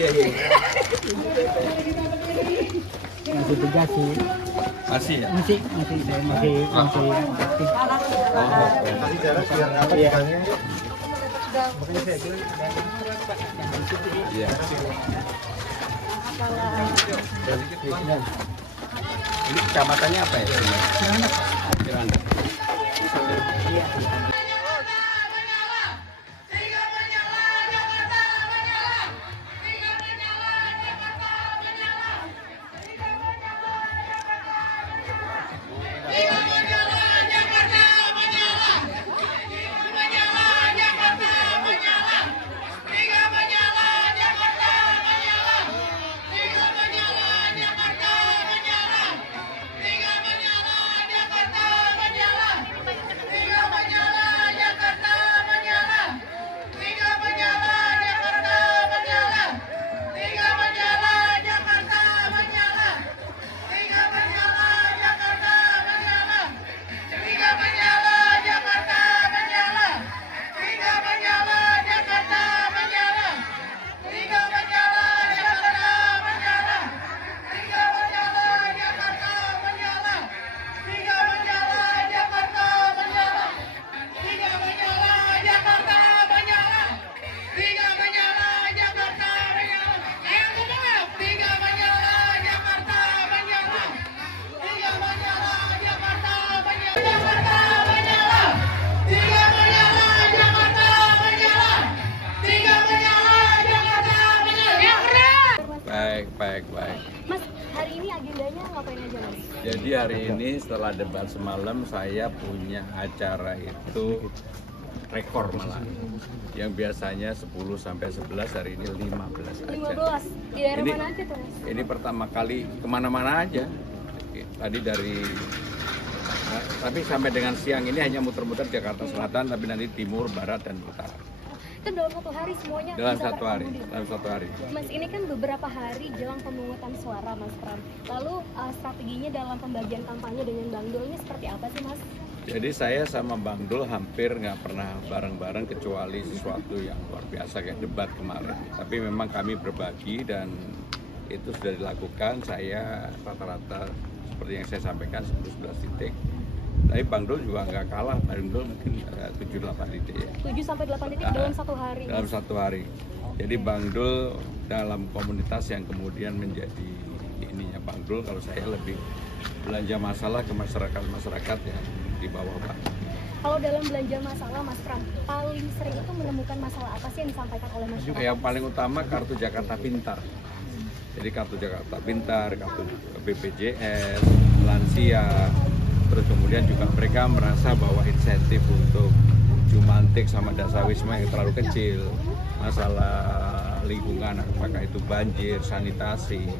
iya. Masih tugas sih. Masih ya? Masih aktif. Kasih jarak biar dapat Iya. ikannya. Iya. Ini kecamatannya apa ya? Cilandak. Baik. Mas, hari ini agendanya ngapain aja, Mas? Jadi hari ini setelah debat semalam saya punya acara itu rekor malah. Yang biasanya 10 sampai 11 hari ini 15 aja. 15. Di daerah Ini- mana aja tuh, Mas? Ini pertama kali kemana-mana aja. Tadi dari tapi sampai dengan siang ini hanya muter-muter Jakarta Selatan, tapi nanti timur, barat, dan utara. Itu dalam satu hari semuanya Dalam bisa satu hari, terkomodir. dalam satu hari. Mas, ini kan beberapa hari jelang pemungutan suara, Mas Pram. Lalu strateginya dalam pembagian kampanye dengan Bang Dul ini seperti apa sih, Mas? Jadi saya sama Bang Dul hampir nggak pernah bareng-bareng kecuali sesuatu yang luar biasa kayak debat kemarin. Tapi memang kami berbagi dan itu sudah dilakukan. Saya rata-rata seperti yang saya sampaikan 10-11 titik. Tapi Bang Dul juga nggak kalah, Bang Dul mungkin 7-8 titik ya. 7-8 titik dalam satu hari. Dalam satu hari. Jadi Bang Dul dalam komunitas yang kemudian menjadi ininya Bang Dul, kalau saya lebih belanja masalah ke masyarakat yang di bawah Bang. Kalau dalam belanja masalah, Mas Pram, paling sering itu menemukan masalah apa sih yang disampaikan oleh masyarakat? Yang paling utama kartu Jakarta Pintar. Jadi kartu Jakarta Pintar, kartu BPJS, lansia, terus kemudian juga mereka merasa bahwa insentif untuk Jumantik sama Dasawisma yang terlalu kecil, masalah lingkungan, apakah itu banjir, sanitasi.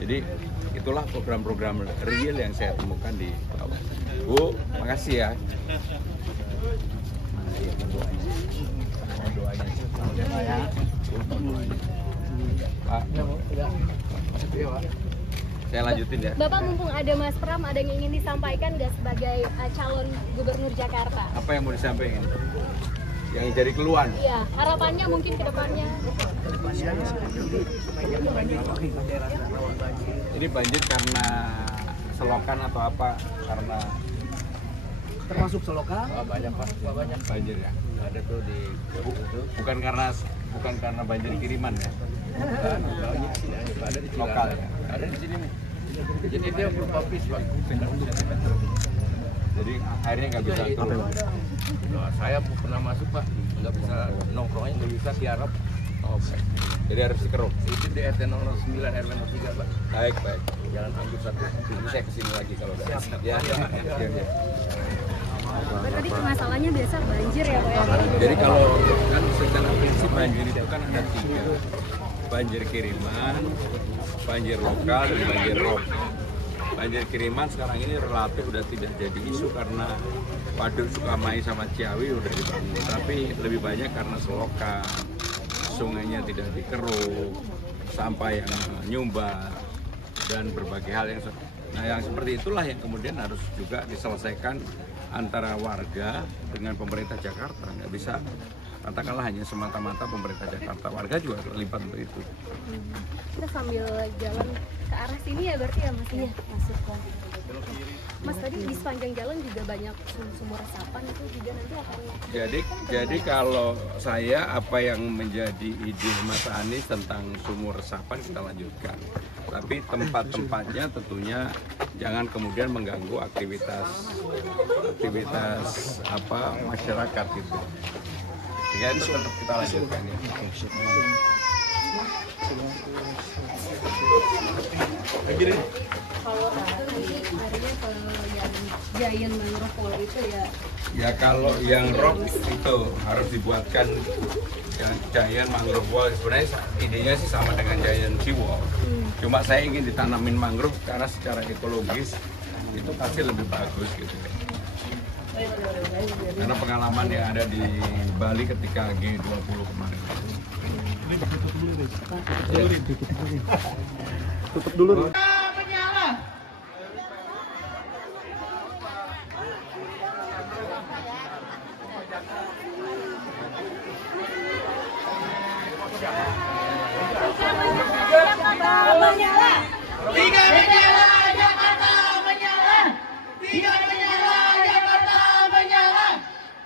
Jadi itulah program-program real yang saya temukan di bawah. Bu, makasih ya. Pak, saya lanjutin ya. Bapak, mumpung ada Mas Pram, ada yang ingin disampaikan nggak sebagai calon gubernur Jakarta? Apa yang mau disampaikan? Yang jadi keluhan. Iya, harapannya mungkin ke depannya. Ini banjir karena selokan atau apa? Karena Termasuk selokan. banyak Pak, banyak banjir ya. Ada tuh di bukan karena banjir kiriman ya. Ada di lokal ya. Ada di sini nih. Jadi dia berupa bis Pak. Jadi airnya nggak bisa turun. Nah, saya pernah masuk Pak, nggak bisa nongkrongnya, nggak bisa tiarap. Oke. Jadi harus dikeruk. Itu di RT 09 RW 03 Pak, Baik. Jalan Anggur 1. Nanti saya kesini lagi kalau udah. Ya. Tadi masalahnya biasa banjir ya, Pak ya? Jadi kalau kan secara prinsip banjir itu kan ada 3. Banjir kiriman, banjir lokal, dan banjir rob. Banjir kiriman sekarang ini relatif udah tidak jadi isu karena Waduk Sukamai sama Ciawi udah dibangun. Tapi lebih banyak karena selokan, sungainya tidak dikeruk, sampah yang nyumbat, dan berbagai hal yang seperti itulah yang kemudian harus juga diselesaikan antara warga dengan pemerintah Jakarta. Nggak bisa Katakanlah hanya semata-mata pemerintah Jakarta, warga juga terlibat untuk itu. Kita sambil jalan ke arah sini ya berarti ya Mas? Iya, masuk ke. Mas, tadi di sepanjang jalan juga banyak sumur resapan, itu juga nanti akan. Jadi kalau saya, apa yang menjadi ide Mas Anies tentang sumur resapan kita lanjutkan. Tapi tempat-tempatnya tentunya jangan kemudian mengganggu aktivitas masyarakat gitu. Sehingga itu tetap kita lanjutkan ya. Kalau itu nanti harinya ke yang Giant Mangrove Wall itu ya. Ya kalau yang rock itu harus dibuatkan yang Giant Mangrove Wall. Sebenarnya idenya sih sama dengan Giant Sea Wall. Cuma saya ingin ditanamin mangrove karena secara ekologis itu pasti lebih bagus gitu. Karena pengalaman yang ada di Bali ketika G20 kemarin. Tutup dulu. Tiga menyala, Jakarta menyala. Tiga menyala, Jakarta menyala.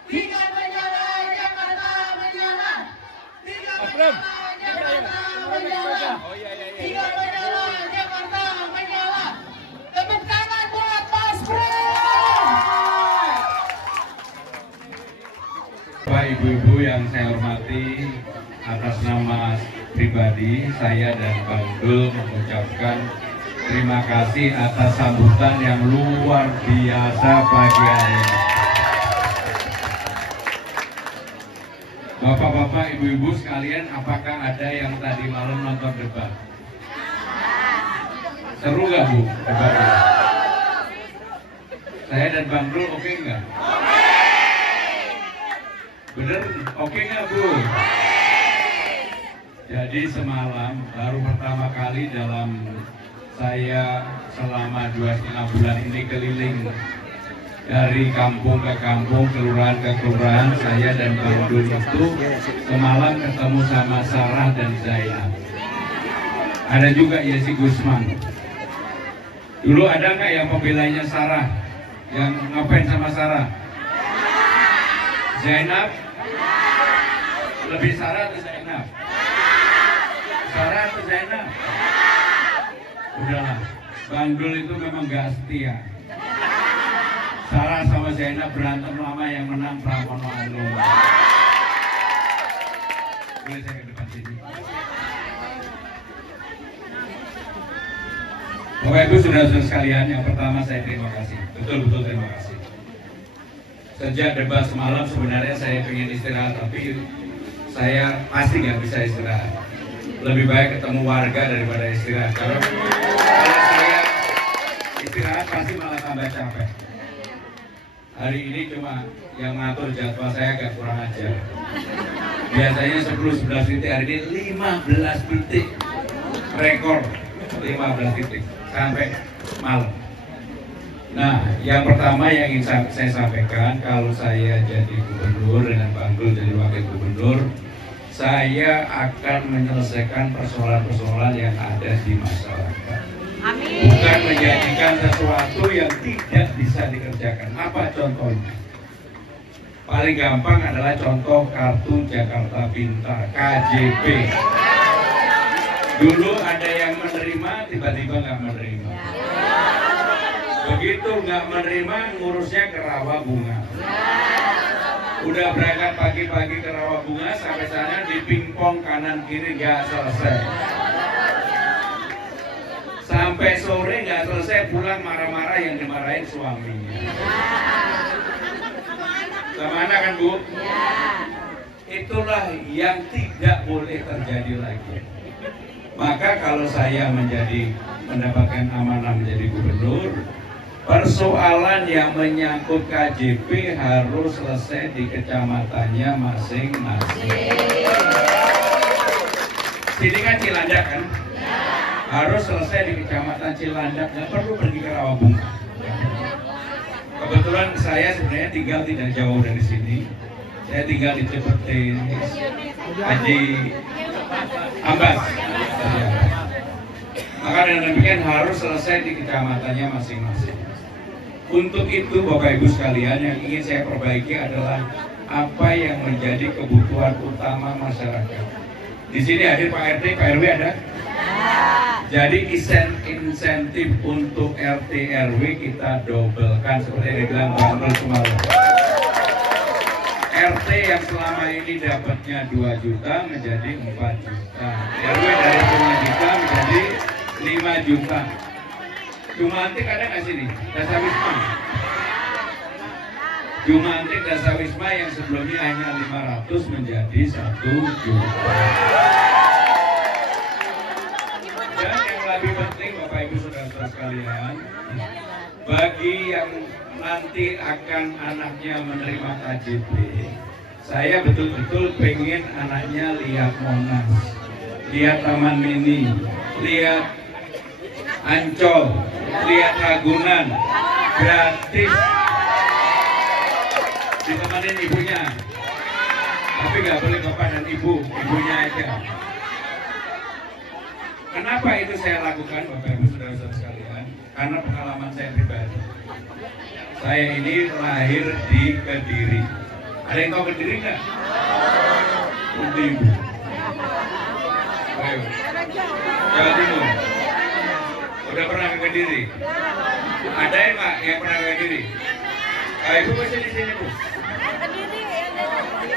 Tiga menyala, Jakarta menyala. Tiga menyala, Jakarta menyala. Tiga menyala, Jakarta menyala. Tepuk tangan buat Mas Pram. Bapak Ibu-Ibu yang saya hormati, atas nama pribadi saya dan Bang Dul mengucapkan terima kasih atas sambutan yang luar biasa pagi hari ini. Bapak-bapak, ibu-ibu sekalian, apakah ada yang tadi malam nonton debat? Seru nggak Bu debatnya? Saya dan Bang Dul oke nggak? Bener, oke nggak Bu? Jadi semalam baru pertama kali dalam saya selama 2,5 bulan ini keliling dari kampung ke kampung, kelurahan ke kelurahan, saya dan Bang Dul itu semalam ketemu sama Sarah dan Zainab. Ada juga Yesi Gusman. Dulu ada nggak yang pembelanya Sarah? Yang ngapain sama Sarah? Zainab? Lebih Sarah atau Zainab? Sarah atau Zainab? Udahlah, Bang Dul itu memang gak setia. Sarah sama Zainab berantem lama, yang menang Pramono Anung. Boleh saya ke depan sini? Bapak Ibu saudara-saudara sekalian, yang pertama saya terima kasih, betul-betul terima kasih. Sejak debat semalam sebenarnya saya ingin istirahat, tapi saya pasti nggak bisa istirahat. Lebih baik ketemu warga daripada istirahat. Karena kalau saya istirahat pasti malah tambah capek. Hari ini cuma yang ngatur jadwal saya agak kurang ajar. Biasanya 10-11 titik, hari ini 15 titik. Rekor 15 titik sampai malam. Nah, yang pertama yang ingin saya sampaikan, kalau saya jadi gubernur dengan Bang Dul jadi wakil gubernur, saya akan menyelesaikan persoalan-persoalan yang ada di masyarakat. Amin. Bukan menjadikan sesuatu yang tidak bisa dikerjakan. Apa contohnya? Paling gampang adalah contoh kartu Jakarta Pintar, KJP. Dulu ada yang menerima, tiba-tiba nggak menerima. Begitu nggak menerima, ngurusnya ke Rawabunga. Udah berangkat pagi-pagi ke Rawabunga, sampai sana di pingpong kanan kiri nggak selesai. Sampai sore nggak selesai, pulang marah-marah, yang dimarahin suaminya. Kemana kan Bu? Itulah yang tidak boleh terjadi lagi. Maka kalau saya mendapatkan amanah menjadi gubernur, persoalan yang menyangkut KJP harus selesai di kecamatannya masing-masing. Sini kan Cilandak kan? Harus selesai di kecamatan Cilandak, nggak perlu pergi ke Rawabunga. Kebetulan saya sebenarnya tinggal tidak jauh dari sini. Saya tinggal di Cipete, Haji Ambas. Maka dengan demikian harus selesai di kecamatannya masing-masing. Untuk itu Bapak Ibu sekalian, yang ingin saya perbaiki adalah apa yang menjadi kebutuhan utama masyarakat. Di sini hadir Pak RT, Pak RW ada? Jadi insentif untuk RT RW kita dobelkan seperti yang dibilang Pak Nurul semalam. RT yang selama ini dapatnya 2 juta menjadi 4 juta. RW dari 5 juta menjadi 5 juta. Jumantik ada nggak sini? Dasawisma. Jumantik Dasawisma yang sebelumnya hanya 500 menjadi 1 juta. Dan yang lebih penting Bapak Ibu Saudara sekalian, bagi yang nanti akan anaknya menerima KJP, saya betul-betul pengen anaknya lihat Monas, lihat Taman Mini, lihat Ancol, lihat Ragunan, gratis, ditemenin ibunya, tapi nggak boleh bapak dan ibunya aja. Kenapa itu saya lakukan Bapak Ibu Saudara sekalian? Karena pengalaman saya pribadi. Saya ini lahir di Kediri. Ada yang tahu Kediri nggak? Untuk ibu. Ayo. Jawa Timur. Udah pernah ke Kediri? Ada yang nggak yang pernah ke Kediri? Ayo ibu masih di sini bu.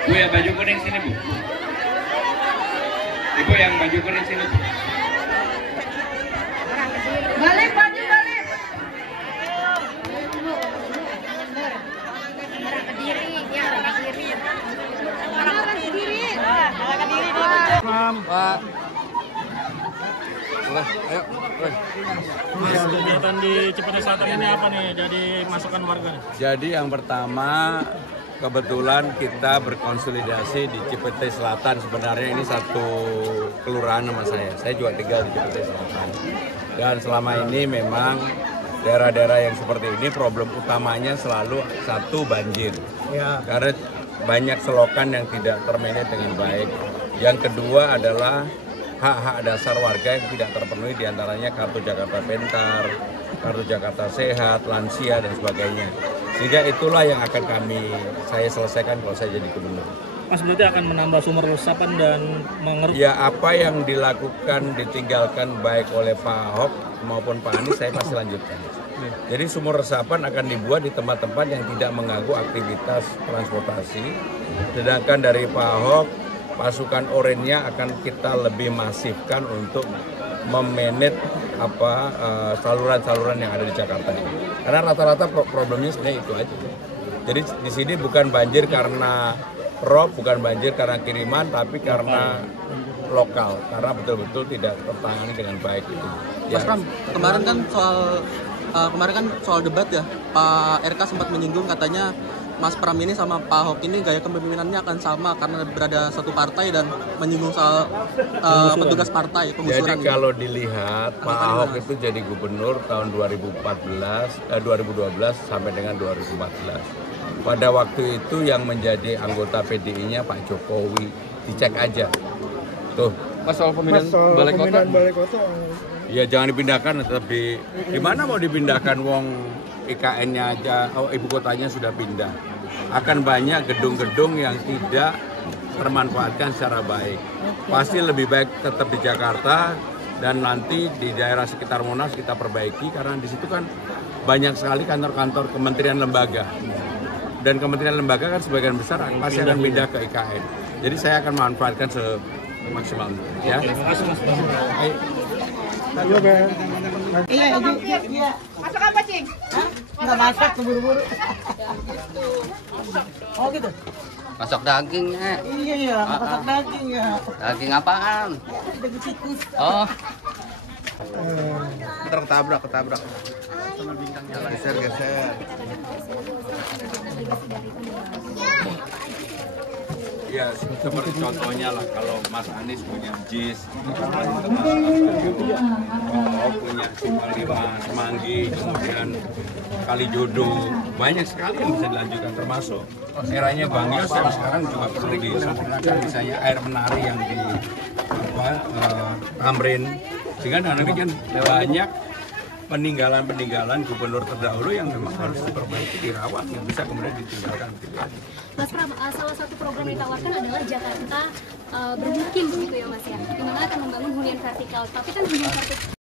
Bu yang baju kuning sini bu. Ibu yang baju kuning sini bu. Balik baju balik. Pak. Ayo. Mas, kegiatan di Cipete Selatan ini apa nih? Jadi masukan warga nih? Jadi yang pertama, kebetulan kita berkonsolidasi di Cipete Selatan. Sebenarnya ini satu kelurahan sama saya. Saya juga tinggal di Cipete Selatan. Dan selama ini memang daerah-daerah yang seperti ini problem utamanya selalu satu banjir. Ya. Karena banyak selokan yang tidak termanage dengan baik. Yang kedua adalah hak-hak dasar warga yang tidak terpenuhi, diantaranya kartu Jakarta Pintar, kartu Jakarta Sehat, lansia dan sebagainya. Sehingga itulah yang akan saya selesaikan kalau saya jadi gubernur. Mas, berarti akan menambah sumber resapan dan mengeruk. Ya, apa yang dilakukan ditinggalkan baik oleh Pak Ahok maupun Pak Anies saya pasti lanjutkan. Jadi sumur resapan akan dibuat di tempat-tempat yang tidak mengganggu aktivitas transportasi. Sedangkan dari Pak Ahok, pasukan oranye akan kita lebih masifkan untuk memanage saluran-saluran yang ada di Jakarta. Karena rata-rata problemnya sebenarnya itu aja. Jadi di sini bukan banjir karena rob, bukan banjir karena kiriman, tapi karena lokal, karena betul-betul tidak tertangani dengan baik itu. Mas Pram, kemarin kan soal debat ya, Pak RK sempat menyinggung katanya Mas Pram ini sama Pak Ahok ini gaya kepemimpinannya akan sama karena berada satu partai dan menyinggung soal petugas partai, penggusuran. Jadi kalau dilihat Pak Ahok itu jadi gubernur tahun 2012 sampai dengan 2014. Pada waktu itu yang menjadi anggota PDI-nya Pak Jokowi, dicek aja. Tuh. Pas soal pemindahan balai kota. Ya jangan dipindahkan, tetap di mana mau dipindahkan, wong IKN-nya aja, ibu kotanya sudah pindah. Akan banyak gedung-gedung yang tidak termanfaatkan secara baik. Pasti lebih baik tetap di Jakarta dan nanti di daerah sekitar Monas kita perbaiki karena di situ kan banyak sekali kantor-kantor kementerian lembaga. Dan kementerian lembaga kan sebagian besar pasti akan pindah ke IKN. Jadi saya akan manfaatkan semaksimal mungkin. Ya. Terima kasih Mas. Iya. Masak apa, Cing? Hah? Nggak masak, keburu-buru. Oh gitu? Masak dagingnya. Iya, masak daging ya. Daging apaan? Daging tikus. Oh. Ketabrak. Geser. Ya seperti contohnya lah kalau Mas Anies punya JIS, punya Simpang 5, Semanggi, kemudian Kalijodo, banyak sekali yang bisa dilanjutkan termasuk eranya Bang Yos yang sekarang juga perlu disempurnakan, misalnya air menari yang di Tamrin, sehingga dengan demikian banyak peninggalan gubernur terdahulu yang memang harus diperbaiki, dirawat, yang bisa kemudian ditinggalkan. Mas Pram, salah satu program yang ditawarkan adalah Jakarta bermukim begitu ya Mas ya, dimana akan membangun hunian vertikal, tapi kan hunian vertikal